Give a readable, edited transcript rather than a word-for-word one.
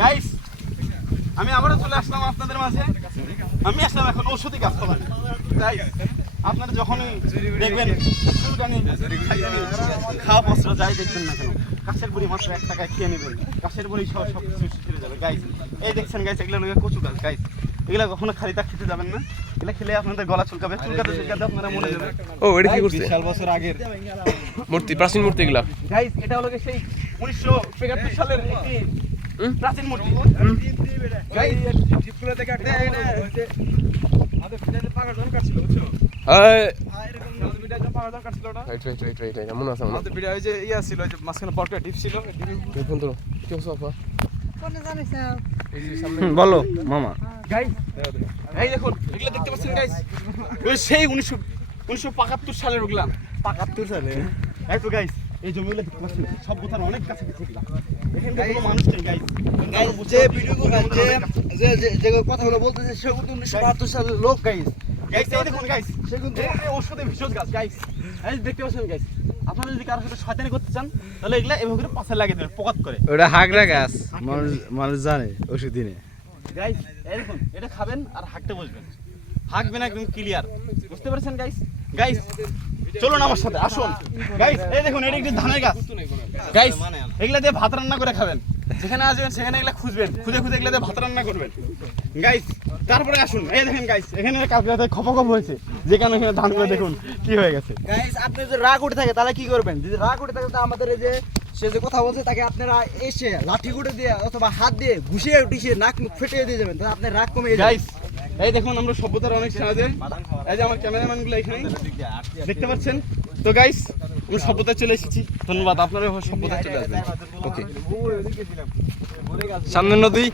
Guys আমি আবারও চলে আসলাম আপনাদের মাঝে। আমি আসলাম এখন ঔষধি গাছতলায়। গাইস আপনারা যখনই দেখবেন খাওয়া বস্ত্র যাই দেখবেন না কেন, কাশের বড়ি মাত্র 1 টাকায় খেয়ে নেবেন, কাশের বড়ি সহ সব কিছু ফিরে যাবে। গাইস এই দেখছেন গাইস, এগুলো লোকের কচু গাছ। গাইস এগুলা কখনো খালি তা খেতে যাবেন না, এগুলা খেলে আপনাদের গলা চুলকাবে, চুলকাতে আপনারা মরে যাবেন। ও এটা কি করছে? 20 বছর আগের মূর্তি, প্রাচীন মূর্তি এগুলা। গাইস এটা হলো সেই 1975 সালের একটি প্রাচীন মূর্তি। গাইস জিপগুলো থেকে একটা আমাদের ভিডিওতে পাকা দরকার ছিল, বুঝছো? আমাদের ভিডিওতে পাকা দরকার ছিল ওটা। রাইট মনে আছে আমাদের ভিডিও ওই যে ইয়া ছিল, ওই যে মাঝখানে বড় একটা ডিপ ছিল, দেখুন তো কি অবস্থা আপা। বলো মামা। গাইস এই দেখুন এগুলা দেখতে পাচ্ছেন গাইস, ওই সেই 1975 সালের ওগুলা। 75 সালে এই তো গাইস এই জমিগুলো দেখতে পাচ্ছেন সব বোতার অনেক কাছে গেছে এগুলা। এখানে কোনো মানুষ নেই গাইস। যে ভিডিওগুলো যে কথাগুলো বলতেছে সেগুলো 1972 সালের লোক গাইস। গাইস এই দেখুন গাইস, সেগুন এই ঔষধি ভেষজ গাছ। গাইস এই দেখতে পাচ্ছেন গাইস, আপনারা যদি কারোর সাথে শয়তানি করতে চান তাহলে এগুলা এভাবে করে পাশে লাগিয়ে দেবেন পকাত করে। ওটা হাগরা গাছ, মানুষ জানে ওষুধ দিনে। গাইস এই দেখুন এটা খাবেন আর হাঁকতে বসবেন, হাঁকবেন একদম ক্লিয়ার, বুঝতে পারছেন গাইস? গাইস চলুন আমার সাথে আসুন। গাইস এই দেখুন এটা একটি ধানের গাছ। গাইস এগুলা দিয়ে ভাত রান্না করে খাবেন, যেখানে আসবেন সেখানে এগুলা খুঁজবেন, খুঁজে এগুলা দিয়ে ভাত রান্না করবেন। গাইস তারপরে আসুন, এই দেখেন গাইস এখানে কালকে রাতে খপা হয়েছে, যেখানে এখানে ধানগুলো দেখুন কি হয়ে গেছে। গাইস আপনি যদি রাগ উঠে থাকে তাহলে কি করবেন? যদি রাগ উঠে থাকে তাহলে আমাদের এই যে সে যে কথা বলছে তাকে আপনারা এসে লাঠি গুঁড়ে দিয়ে অথবা হাত দিয়ে ঘুষিয়ে উঠিয়ে নাক মুখ ফেটিয়ে দিয়ে যাবেন, তাহলে আপনার রাগ কমে যাবে। গাইস এই দেখুন আমরা সভ্যতার অনেক সাহায্যে, এই যে আমার ক্যামেরাম্যান গুলো এখানে দেখতে পাচ্ছেন। তো গাইস আমি সভ্যতায় চলে এসেছি, ধন্যবাদ। আপনারা সভ্যতায় চলে আসবেন। ওকে, সামনে নদী।